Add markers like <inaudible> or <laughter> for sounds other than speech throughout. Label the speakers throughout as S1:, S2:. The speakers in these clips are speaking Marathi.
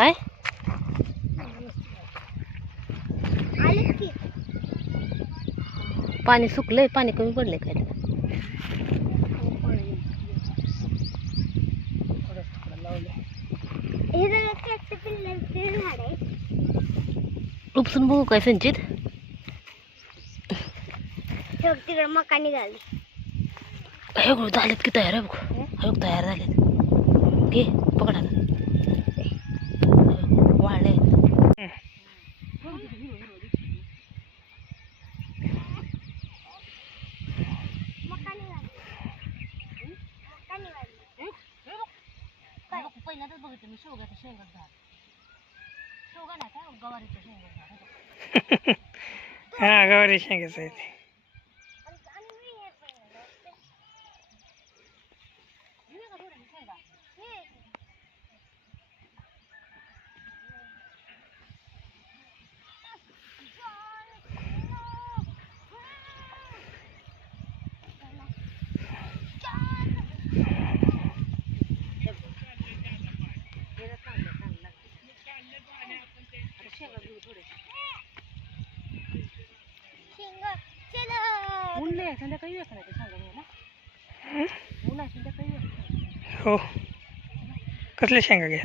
S1: काय? पाणी सुकलंय पाणी कमी पडलंय काय
S2: हे
S1: उपसून बघू काय संचित.
S2: तिकडे मका निघाली.
S1: हे झालेत की तयार आहे बघ. हे? बघ तयार झालेत. घे पकड आता वाळले
S2: मका निघाली मका निघाली
S1: पहिल्यांदाच बघितलं मी शेवग्याचं शेंगत झाड शेवगा नाही का गवारीचं शेंगत झाड
S3: हा गवारी शेंगाचं आहे ते
S2: आणि मी हे पहिल्यांदा हे शेंग चलो
S1: ऊन नाही संध्याकाळी येत नाही सांगा मला. ऊन आहे संध्याकाळी येत
S3: हो. कसले शेंगा घ्या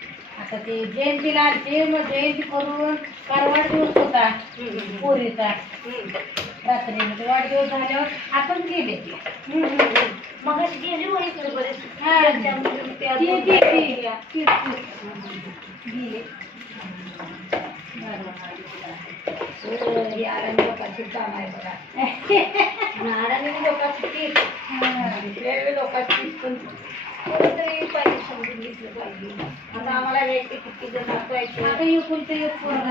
S1: आता
S4: ते जयंतीला मग जयंती करून काल वाढदिवस होता पोरीचा. रात्री म्हणजे वाढदिवस झाल्यावर आपण गेले.
S1: मग गेली होय इकडे बरेच.
S4: हा. ती- ती-. गेले.
S1: ही लोकांची काम आहे बघा. <laughs> आरामी लोकांची तीच लोकांची पण पाहिजे समजून घेतलं पाहिजे आता आम्हाला वेगळे किती जण
S4: आता
S1: असायचे
S4: एक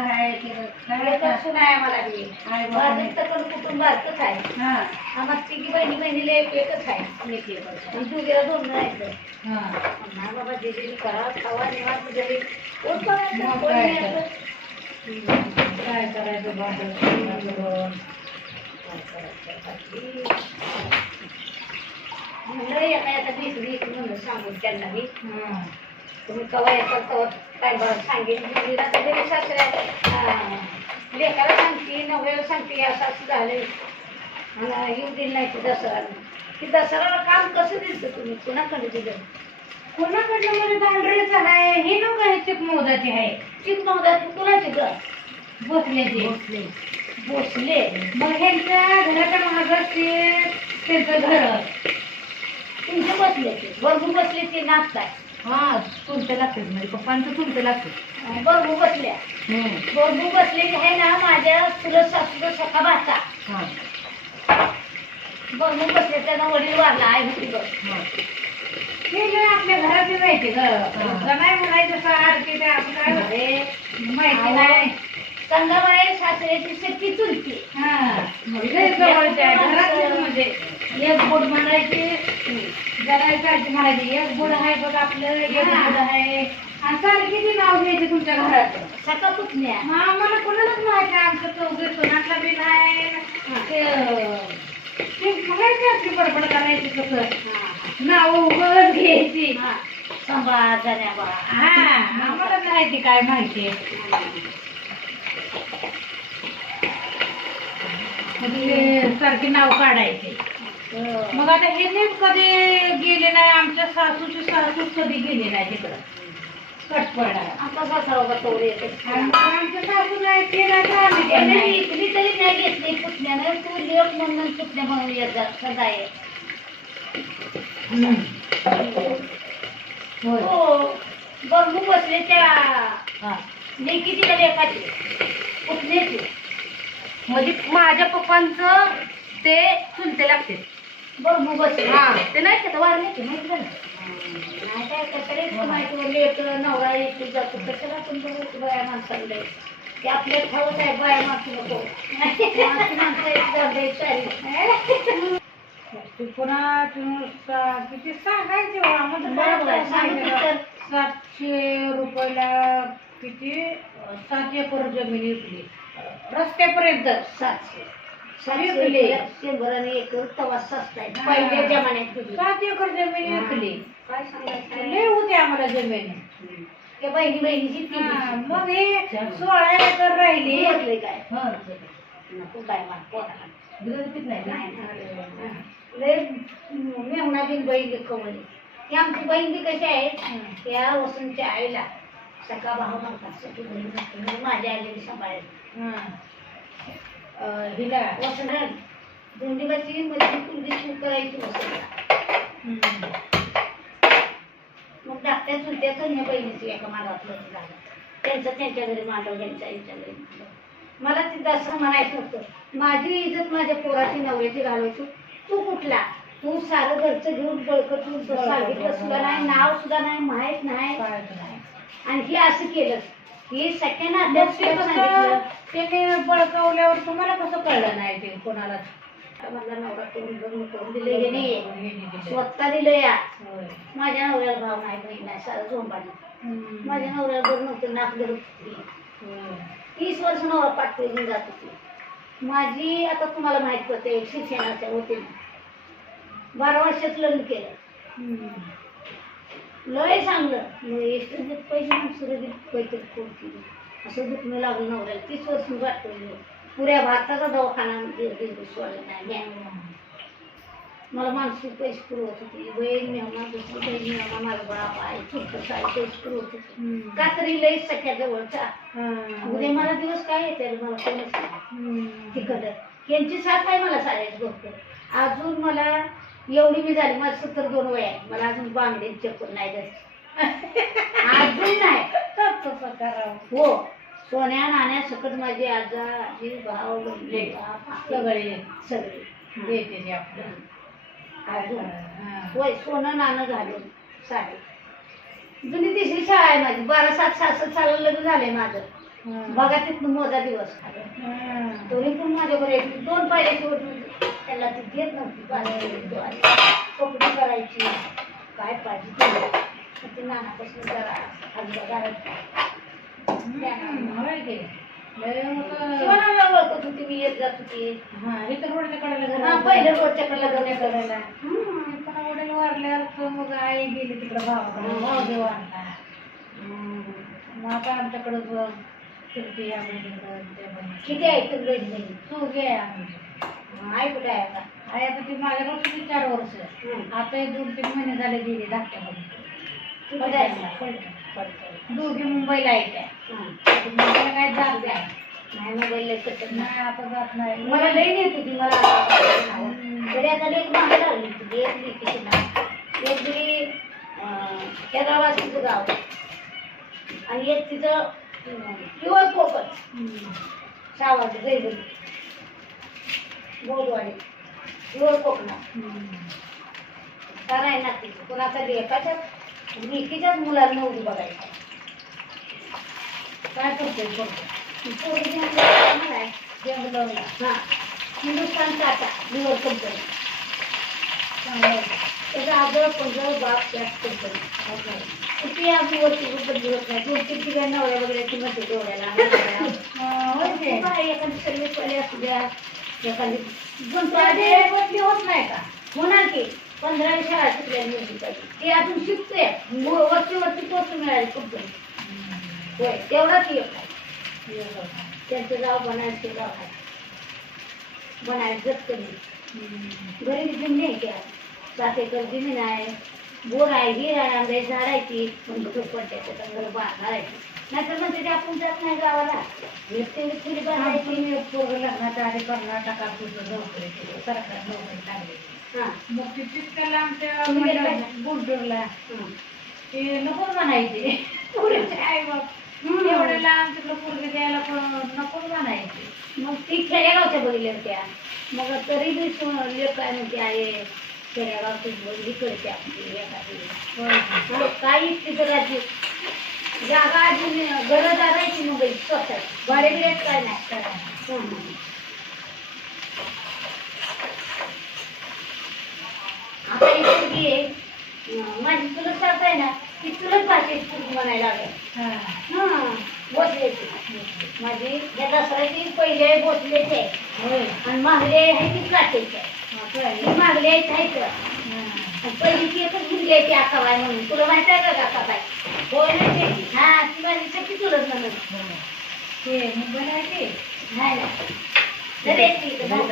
S4: आहे ते काय
S1: आम्हाला हे
S4: आहे बाबा.
S1: माझं तर पण कुटुंब असंच आहे
S4: हा
S1: आम्हाला तिघी बहिणी बहिणीला एक एकच आहे
S4: एक आहे वर्ष.
S1: आणि दुसऱ्या दोन राहायचं
S4: हा
S1: नाही बाबा जे जे करा खावा निवांत घरी कोण
S4: मग
S1: कोण
S4: काय काय करायचं बाहेर
S1: म्हणलं एका आता वीस वीस म्हणलं सांगून त्यांना मी
S4: हा
S1: तुम्ही कवा येतात तेव्हा काय बरं सांगेन मुलीला तर तरी सासऱ्या लेकाला सांगते नवऱ्याला सांगते असं असं झालंय आणि येऊ दिलं नाही ते दसरा की दसऱ्याला काम कसं दिलं तुम्ही कुणाकडे दिलं
S4: कोणाकडलं म्हणजे दांडरेचं आहे हे लोक आहे चिक आहे
S1: चिक नव्हता कुणाची ग
S4: बसल्याचे
S1: भोसले भोसले
S4: मग ह्यांच्या घराच्या महागात ते त्यांचं घर.
S1: तुमचे बसले ते. बरबू बसले ते नाचताय.
S4: हा तुमचं लागते म्हणजे पप्पांचं तुमचं लागते
S1: बरबू बसल्या. बरबू बसले आहे ना माझ्या चुलत सासूचा सखा भाचा.
S4: हा.
S1: बरबू बसले त्यांना वडील वारला आई होती बघ.
S4: हे. आपल्या घरात माहिती ग. नाही म्हणायचं सारखे ते आपण काय होते? माहिती नाही.
S1: संगाबाई सासऱ्याची सख्खी चुलती.
S4: हा. आहे. म्हणजे. एक बोट म्हणायची जरा चालती म्हणायची एक बोट आहे बघ आपलं एक बोट आहे. आणि सारखी ती नाव घ्यायची तुमच्या घरात?
S1: सखा पुतण्या
S4: आम्हाला कोणालाच माहिती आहे आमचं चौघे सोनातला बिल आहे ते म्हणायची आपली बडबड करायची कसं नाव उगत घ्यायची.
S1: सांभाळ जाण्या
S4: हा आम्हाला नाही ती काय माहिती सारखे नाव काढायचे. मग आता हे नेच कधी गेले नाही आमच्या सासूची सासू कधी गेले नाही तिकडं?
S1: आता सासरा
S4: आणि आमच्या सासू नाही केला तर आम्ही गेलो
S1: त्यांनी
S4: नाही.
S1: तरी नाही घेतली पुतण्यानं. तू म्हणून पुतण्या म्हणून येत जा सदा ये.
S4: हम्म. होय.
S1: हो बघू बसले त्या.
S4: हा.
S1: लेकीची त्या लेखाची? पुतण्याची.
S5: म्हणजे माझ्या पप्पांचं ते चुलते लागते.
S1: बघू बसले
S5: हा. ते नाही का वारले की माहिती झालं
S1: नाही? काय कसं माहिती लेख नवरा येतो जातो कशाला पण बघू बाया माणसाला ते आपल्या ठाऊक आहे बाया माणसं नको. माणसं माणसं एक जाऊ चारी
S4: ते पुन्हा तुम्ही सा- किती सांगायचे हो, आम्हाला. सातशे रुपयाला किती? सात एकर जमीन विकली रस्त्यापर्यंत.
S1: सातशे.
S4: विकली.
S1: पहिल्या जमान्यात दिली.
S4: सात एकर जमीन विकली?
S1: काय सांगायचं?
S4: लय होती आम्हाला जमीन.
S1: त्या बहिणी बहिणीची ती.
S4: हा, मग हे सोळा एकर राहिली.
S1: घेतलंय काय?
S4: हं.
S1: नको काय मान पोराला.
S4: नाही
S1: नाही, नाही. लय मेहुणा बिन बहीण ती आमची बहीण बी कशी आहे? त्या वसंतच्या आईला सका भाव म्हणतात सखी बहीण म्हणून माझ्या आईला सांभाळायला
S4: हं. हिला
S1: दोंडीबाची मध्ये कुलगी सुरू करायची
S4: हं.
S1: मग धाकट्या चुलत्याचं ह्या बहिणीचं एका मागात झालं. त्यांचं त्यांच्या घरी मांडव त्यांच्या आईच्या घरी मांडव. मला ती दसरा म्हणायचं होतं माझी इज्जत माझ्या पोराची नवऱ्याची घालवायची तू कुठला? तू सारं घरचं घेऊन बळकट तू सांगितलं सुद्धा नाही नाव सुद्धा नाही. माहीत नाही? आणि हे असं केलं. ही सेकंड
S4: मग ते कसं?
S1: सांगितलं.
S4: त्याने बळकावल्यावर तुम्हाला कसं कळलं नाही ते कोणाला?
S1: माझा नवरा करून लग्न करून दिले हे नाही? स्वतः दिलं या. माझ्या नवऱ्याला भाव नाही बहीण नाही सारं. माझ्या नवऱ्याला बरं नव्हतं नाक धरत होती. तीस वर्ष नवरा पाठ घेऊन जात होती. माझी आता तुम्हाला माहीत पडते शिक्षणाच्या वतीने बारा वर्षात लग्न केलं. लय चांगलं. मग एसटीने पैसे मग सुरक्षित पैसे केली असं दुखणं लागलं नवऱ्याला तीस वर्ष मी वाट पडली पुऱ्या भारताचा दवाखाना सोडला नाही न्याय. मला मानसिक पैसे पुरवत होती. बहीण मेहमा दुसरी बहीण मेहमा माझा बाप आहे. छोटं साई पैसे पुरवत होती. का तरी लय सख्या जवळचा. उद्या मला दिवस काय येते मला कोणच. तिकडं. यांची साथ आहे मला साऱ्याच गोष्ट. अजून मला एवढी मी झाली मला सत्तर दोन वय आहे. मला अजून बांगडे चप्पल नाही द्यायची <laughs> अजून नाही. हो. सोन्या नाण्या सकट माझी आजा आजी बहिणी बाप,
S4: सगळे.
S1: सगळे.
S4: देते
S1: अजून. होय सोनं नाणं घालून साडी. जुनी तिसरी शाळा आहे माझी. बारा सात सात साल लग्न झालंय माझं. बघा तिथनं मोजा दिवस. दोन्ही पण माझ्याकडे एक दोन पायऱ्याची होती. त्याला ती देत नव्हती. कपडे करायची काय पाहिजे ते. ते नानापासून जरा हलवा शिवानाला ओळखत होती मी येत जात होती.
S4: हा, इथं रोडच्या कडेला
S1: हा. पहिलं रोडच्या कडला
S4: लग्न
S1: करायला
S4: वडील वारल्यावर तर मग आई गेली तिकडं भाऊ देव आणला मग आता आमच्याकडं फिरते.
S1: किती आहे बहिणी
S4: चौघे आहे आम्ही
S1: आई कुठे आहे आता
S4: आई आता ती माझ्या रोजची चार वर्ष. आता हे दोन तीन महिने झाले गेली धाकट्यामध्ये.
S1: ती कुठे आहे?
S4: दोघी मुंबईला आहे त्या.
S1: हं.
S4: मुंबईला काय जात नाही.
S1: नाही मोबाईल नाही.
S4: आता जात नाही.
S1: मला लई नेत होती मला तरी आता एक मागे लागली एक नाव. एक दिली तिचं गाव. आणि एक तिचं प्युअर कोकण.
S4: हम्म.
S1: सावाजी जैवली गोडवाडी. प्युअर कोकणात. ना तिचं कोणाचा लेखाच्याच लेखीच्याच मुलांना उभी बघायचं.
S4: काय करतो. जंगलवला
S1: हा. हिंदुस्थान टाटा लिव्हर कंपनी
S4: चांगलं आहे.
S1: त्याचा आजळ पंजळ बाप त्याच कंपनी किती आम्ही वरती बदली होत नाही. दोन तीन ठिकाणी नवऱ्या वगैरे म्हणते तेवढ्याला <laughs>
S4: हा, होय की?
S1: एखादी वाली असू द्या. एखादी
S4: होत नाही का?
S1: होणार की. पंधरावी शाळा शिकल्या ती अजून शिकते वरची वरची पोस्ट मिळाली कंपनी होय तेवढाच एक आहे त्यांचं गाव बनायचं गाव आहे बनायचं जत कमी गरीब जमीन आहे त्या सात एकर जमीन आहे. बोर आहे आहे म्हणजे नाहीतर ते आपण जात नाही गावाला. व्यक्ती व्यक्ती बांधायची
S4: पोरं लग्नाच्या आधी कर्नाटकात तुझं नोकरी केली. सरकारी नोकरी लागली
S1: हां.
S4: मग ती
S1: हं.
S4: नको म्हणायचे. आई बाप. पोरगे द्यायला पण नको म्हणायचे.
S1: मग ती खेडेगावच्या बघितल्या होत्या. मग तरी बी लेख काय म्हणते आहे करते आपली एखादी. राज्य जागा अजून गरज आणायची मग स्वतः. भाडे बिडे काय नाही. हं, हं. आता माझी चुलत सास आहे ना ती चुलत भाषेत म्हणायला लागली. हां. माझी या दसऱ्याची पहिले बोचलेच आहे. आणि मागले आहे ती काटेची आहे. ही मागले आहेत पहिली ती एकच मुलगी आहे ती आकाबाई म्हणून. तुला माहीत आहे का आकाबाई होय ना ते. हा ती माझी सख्खी चुलत म्हणून.
S4: ते मुंबईला आहे ते
S1: नाही. ना जरी येते इथं भाऊ.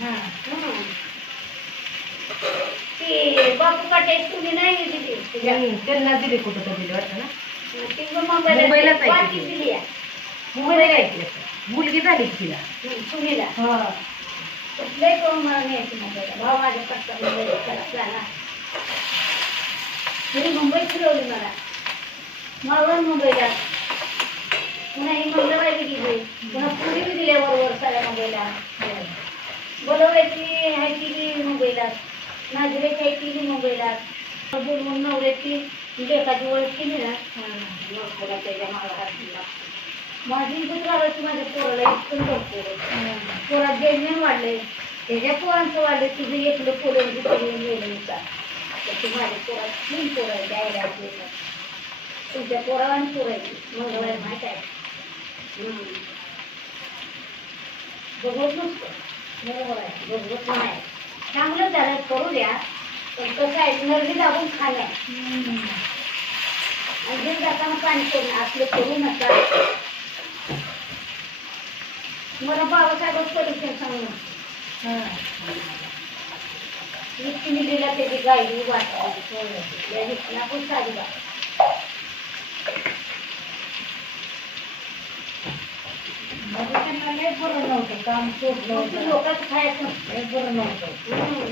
S4: हां
S1: हं. ती बापू काटे तुम्ही नाही दिली तुझ्या
S5: त्यांना दिले कुठं तर दिले वाटतं ना.
S1: ती मुंबईला. दिली.
S5: मुलगी झाली तिला.
S1: सुनीला.
S4: हो
S1: लय करून मला न्यायची मुंबईला भाऊ माझ्या पत्ता मुंबईला चला ना. तरी मुंबई फिरवली मला. मावळण मुंबईला. पुन्हा ही मंगळवारी दिली पुन्हा पुरी बी दिल्या बरोबर साऱ्या मुंबईला. बोलवायची आहे केली मुंबईला. नाजरेची आहे केली मुंबईला. बोलवून नवऱ्याची लेखाची ओळख केली ना. त्याच्या मागं हात दिला माझी इज्जत घालायची माझ्या पोराला इतकं भरपूर पोरात जजमेंट वाढले त्याच्या पोरांचं वाढलं तुझं एकलं पोरं गेलं गेलं तर माझ्या पोरात तीन पोरं आहेत द्यायला. तुमच्या पोराला आणि पोरायची मंगळवार माहीत आहे. बघवत नसतं. बरोबर आहे बघवत नाही चांगलं झालं करू द्या. पण कसं आहे नरडी दाबून खाण्या आणि जे जाताना पाणी करून असलं करू नका. मला बाबासाहेबच दिला त्याची गायली आपण
S4: म्हणजे त्यांना लय बरं नव्हतं काम सोडलं होतं.
S1: लोकांचं खायचं.
S4: लय बरं नव्हतं.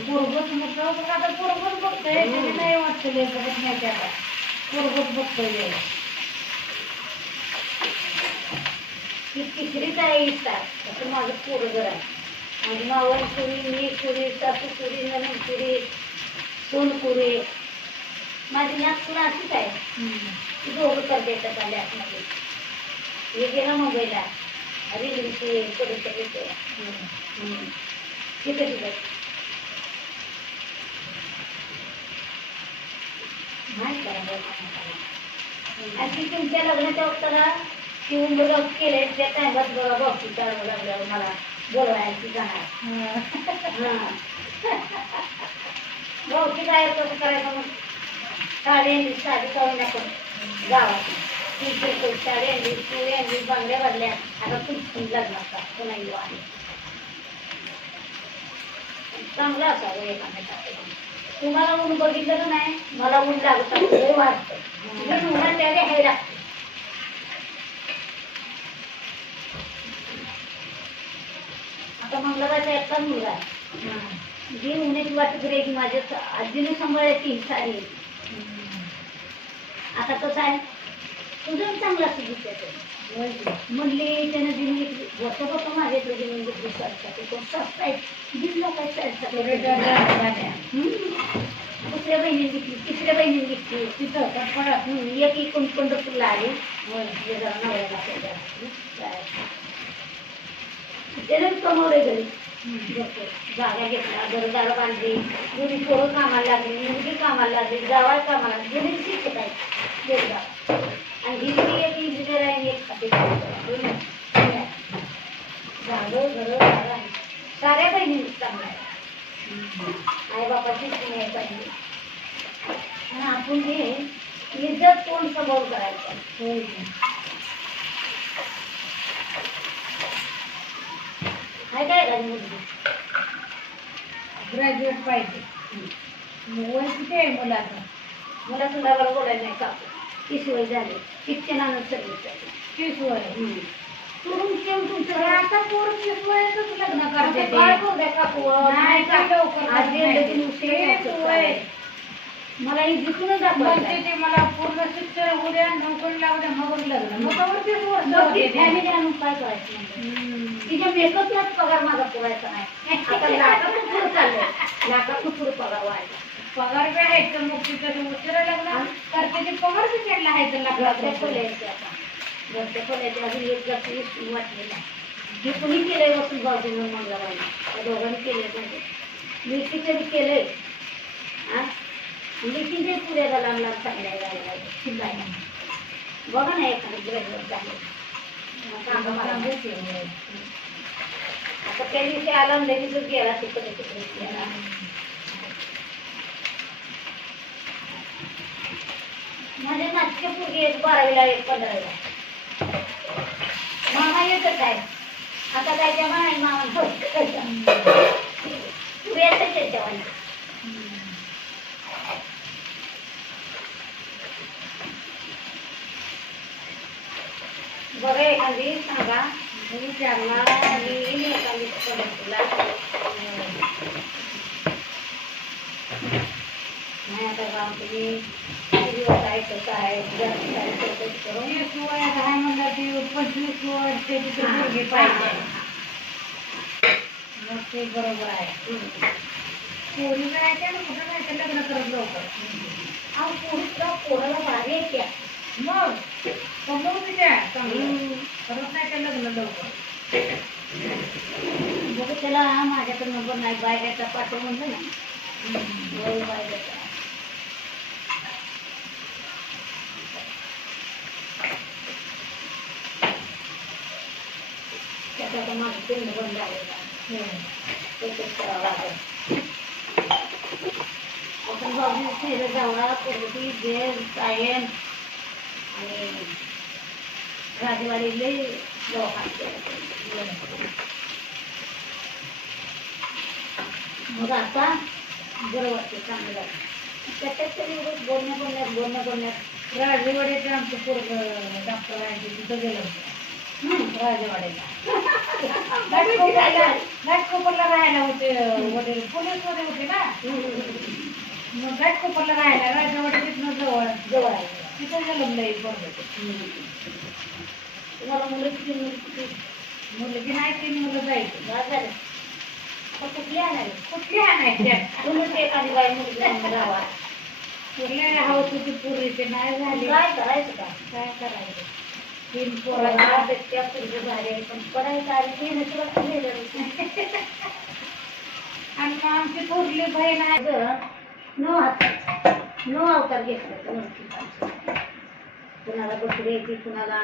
S4: पोरगच म्हटलं बघ आता पोरगच बघतोय? त्याने नाही वाटतं लय बघत नाही त्याला. पोरगच बघतोय लय.
S1: ती तिसरीच आहे इच्छा तसं माझं पोरं घर आहे. माझी मावळ कुरी मी कुरी सासू कुरी नवीन कुरी सोन कुरी माझी नात पुरा अशीच आहे. ती दोघं करता येतात आले आतमध्ये. हे गेला मुंबईला रिलीची परीक्षा घेते ठीक आहे ठीक आहे माहीत आहे आणि तुमच्या लग्नाच्या वक्ताला ती उंबरगाव केले त्या टायमात बघा बापू चालू लागल्यावर मला बोलवायची जाणार भाऊची काय कसं करायचं मग? साडी साडी काढून आपण गावात. ती बिलकुल साडी आणली चुडी आणली बांगड्या भरल्या. आता तुमची लग्नाचा पुन्हा येऊ आहे चांगलं असावं एखाद्या तुम्हाला ऊन बघितलं नाही? मला ऊन लागत. लय वाटतं उन्हात हे लागतं. आता मंगळवारचा एकटा मुलगा. आहे जी उन्हाची वाट फिरायची माझ्या आजीने सांभाळायची साडी. आता कसं आहे? तुझं चांगलं असतं दिसतं म्हणली त्यानं घेतली बसं बसं माझ्याकडे जमीन घेतली साडीसाठी. कोण स्वस्त आहे. दिन लोक
S4: थोडे डर
S1: साडीसाठी
S4: झाल्या.
S1: दुसऱ्या बहिणीने घेतली तिसऱ्या बहिणीने घेतली
S4: तिथं
S1: हम्म, एक एकूण पंढरपूरला आली. म्हणजे जरा नवऱ्याला त्याच्या त्यानं कमवले घरी. जागा घेतला घरदार बांधली मुली पोरं कामाला लागली मुलगी कामाला लागली जावाय कामाला लागली शिकत शिक्षक आहेत. देवगाव आणि ही बी एक इंजिनियर आहे आणि एक खाते झालं घरं दारं साऱ्या बहिणी चांगल्या आहेत. आई बापाची नाही पाहिजे आणि आपण हे इज्जत कोण समोर करायचं? हो. आहे काय का मुलगी.
S4: ग्रॅज्युएट पाहिजे. मग वय किती आहे मुलाचं?
S1: मला तुला बरं बोलायला नाही काकू तीस वय झाले. शिक्षणानं सर्विस
S4: तीस वय.
S1: केम तुमचं
S4: आता पोर तीस वयातच लग्न करते
S1: आता
S4: ते.
S1: काय करू द्या काकू
S4: नाही का? लवकर
S1: की
S4: तीस. वय.
S1: मला ही दाखवायचं
S4: ते मला पूर्ण शिक्षण होऊ द्या नोकरी लागू द्या मग लग्न मग तोवर तीस वर्ष होते ते.
S1: फॅमिली आणून काय करायचं म्हणजे. तिच्या मेकअपलाच पगार माझा पुरायचा नाही आता लाखातून पुढे चाललंय. लाखातून पुढे पगार व्हायचा
S4: पगार बी आहे तर मग तिथं उशिरा लग्न करते ते पगार बी चढला आहे तर लागला
S1: खोल्याचे आता. घरच्या खोल्याचे अजून एक जास्त वाटलेलं आहे. हे कुणी केलंय वसूल भाऊजीनं मंगळवारी? त्या दोघांनी केले म्हणजे. लेकीचं बी केलंय. हा? लेकीचे पुऱ्या लांब लांब चांगल्या शिकायला बघा ना एखादं ग्रॅज्युएट झाले. आता त्या दिवशी आला लगेच गेला तिकडे तिकडे गेला. माझ्या नाटके पूर्वी एक बारावीला एक पंधरावीला. मामा येतच आहे. आता काय जेवण आहे? मामा तू येतच बघा एखादी सांगा. मी त्यांना आणि येईन एखादी तुला नाही आता गाव तुम्ही किती दिवस ऐकत आहे जास्त आहे चौकशी करून
S4: तीस वयात आहे म्हणलं ते पंचवीस वर्षाची तिथे मुलगी पाहिजे. मग ते बरोबर आहे. पोरी करायच्या ना कुठं जायचं लग्न करत लवकर.
S1: अहो पोरीला पोराला भारी आहे त्या.
S4: मग? कमवून द्या चांगलं करत नाही ते लग्न लवकर
S1: बघ त्याला माझ्याकडे नंबर नाही बायकाचा पाठव म्हणलं ना होय बायकाचा त्याचा आता माझं तोंड बंद झालेलं आहे. तसंच करावं लागेल आपण भाऊजी खेळ जावळा प्रगती जेल सायन आणि राजवाडीले दवाखाना मग आता बरं वाटते चांगलं त्याच्यात तरी बोलण्या बोलण्यात बोलण्या बोलण्यात
S4: राजेवाड्याचे आमचं पोरग डॉक्टर आहे तिथं गेलं होतं. राजेवाड्याला
S1: घाटकोपरला.
S4: राहायला होते वडील पोलीसमध्ये होते ना मग घाटकोपरला राहायला राजेवाडी तिथनं जवळ
S1: जवळ आहे
S4: तिथं जलमलंय पोरग
S1: तुम्हाला मुलं किती मुलं किती
S4: मुलगी नाही तीन मुलं जायची
S1: बाद झालं आता कुठली आणावी
S4: कुठली आणायच्या
S1: तुम्ही एखादी बाई मुलगी आणून लावा
S4: पूर्वी ते नाही झाली
S1: काय करायचं का
S4: काय करायचं तीन
S1: पोराला
S4: पोरं
S1: पूर्वी झाले पण पडायचं आणि ते नसलं नाही
S4: आणि मग आमची पुरली बहीण आहे
S1: माझं नऊ हात नऊ अवतार घेतला मूर्तीचा कुणाला बकरी येते कुणाला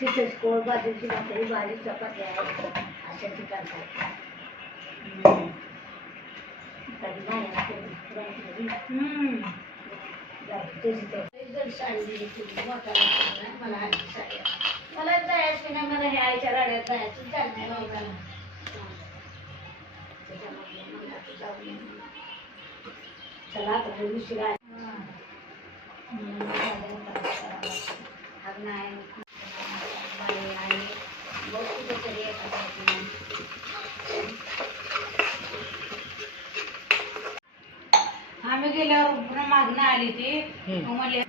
S1: चिचस कोळ बाजूची भाकरी चपाती आहे अशा ठिकाणचा कधी नाही असं पुरणपोळी.
S4: हम्म
S1: जाऊ, तेच ते. एकदम साडी दिली तुम्ही, मोठा मोठा नाही, मला. मला जायचं नाही मला हे आईच्या राड्यात जायचं चाल नाही म्हणून. चला आता उशीर नाही बाई आहे. बघ कुठेतरी एखाद्या ठिकाणी.
S4: आम्ही गेल्यावर पुन्हा मागणं आली ती. मग म्हणले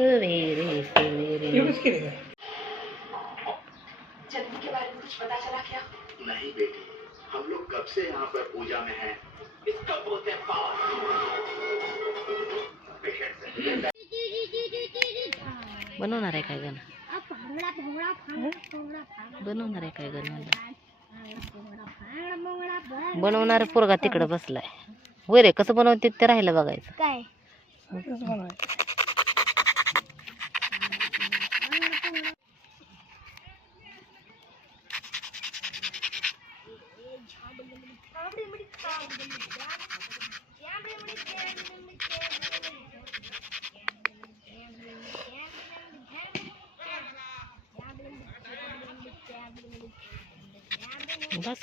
S5: सवेरे सवेरे
S3: एवढंच केलं का
S6: नहीं बेटी हम लोग कब से यहाँ पर पूजा में हैं? इसका बोलते हैं पेशेंट
S5: बनवणार आहे काय गाणं बनवणार आहे काय गाणं बनवणार पोरगा तिकडं बसलाय। होय रे कसं बनवते ते राहिलं बघायचं.
S2: काय?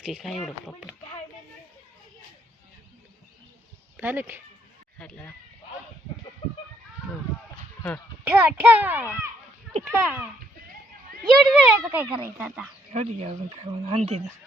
S5: की काय एवढं प्रॉपर झालं की? खायला हां.
S2: काय करायचं आता?
S3: आणते ना.